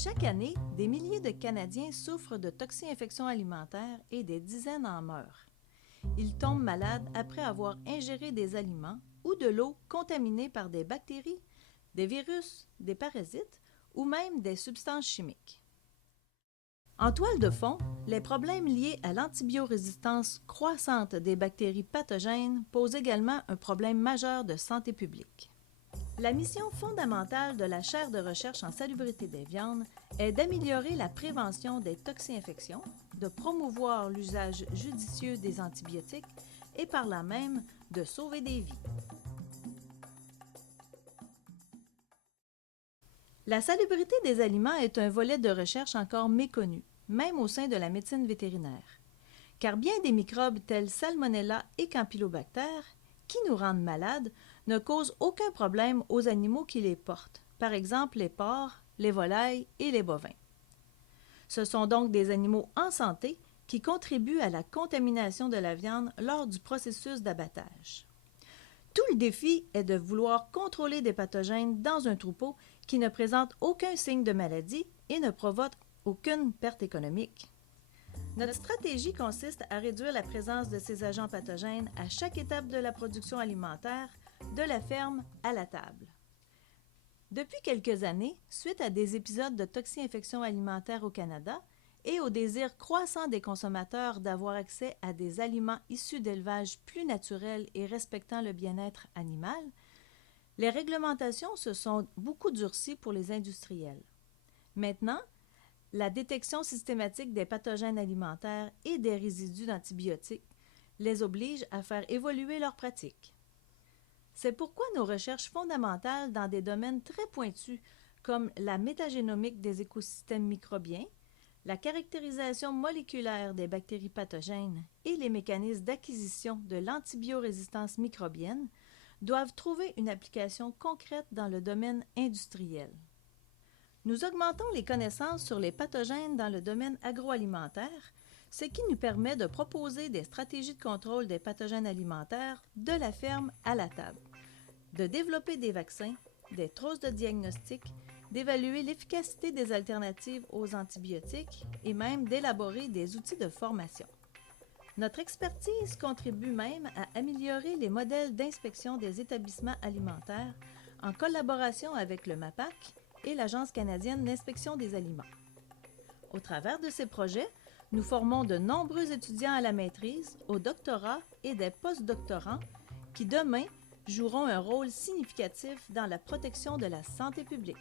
Chaque année, des milliers de Canadiens souffrent de toxi-infections alimentaires et des dizaines en meurent. Ils tombent malades après avoir ingéré des aliments ou de l'eau contaminée par des bactéries, des virus, des parasites ou même des substances chimiques. En toile de fond, les problèmes liés à l'antibiorésistance croissante des bactéries pathogènes posent également un problème majeur de santé publique. La mission fondamentale de la chaire de recherche en salubrité des viandes est d'améliorer la prévention des toxi-infections, de promouvoir l'usage judicieux des antibiotiques et par là même de sauver des vies. La salubrité des aliments est un volet de recherche encore méconnu, même au sein de la médecine vétérinaire, car bien des microbes tels Salmonella et Campylobacter, qui nous rendent malades, ne causent aucun problème aux animaux qui les portent, par exemple les porcs, les volailles et les bovins. Ce sont donc des animaux en santé qui contribuent à la contamination de la viande lors du processus d'abattage. Tout le défi est de vouloir contrôler des pathogènes dans un troupeau qui ne présente aucun signe de maladie et ne provoque aucune perte économique. Notre stratégie consiste à réduire la présence de ces agents pathogènes à chaque étape de la production alimentaire, de la ferme à la table. Depuis quelques années, suite à des épisodes de toxi-infection alimentaire au Canada et au désir croissant des consommateurs d'avoir accès à des aliments issus d'élevages plus naturels et respectant le bien-être animal, les réglementations se sont beaucoup durcies pour les industriels. Maintenant, la détection systématique des pathogènes alimentaires et des résidus d'antibiotiques les oblige à faire évoluer leurs pratiques. C'est pourquoi nos recherches fondamentales dans des domaines très pointus comme la métagénomique des écosystèmes microbiens, la caractérisation moléculaire des bactéries pathogènes et les mécanismes d'acquisition de l'antibiorésistance microbienne doivent trouver une application concrète dans le domaine industriel. Nous augmentons les connaissances sur les pathogènes dans le domaine agroalimentaire, ce qui nous permet de proposer des stratégies de contrôle des pathogènes alimentaires de la ferme à la table, de développer des vaccins, des trousses de diagnostic, d'évaluer l'efficacité des alternatives aux antibiotiques et même d'élaborer des outils de formation. Notre expertise contribue même à améliorer les modèles d'inspection des établissements alimentaires en collaboration avec le MAPAC et l'Agence canadienne d'inspection des aliments. Au travers de ces projets, nous formons de nombreux étudiants à la maîtrise, au doctorat et des post-doctorants qui, demain, joueront un rôle significatif dans la protection de la santé publique.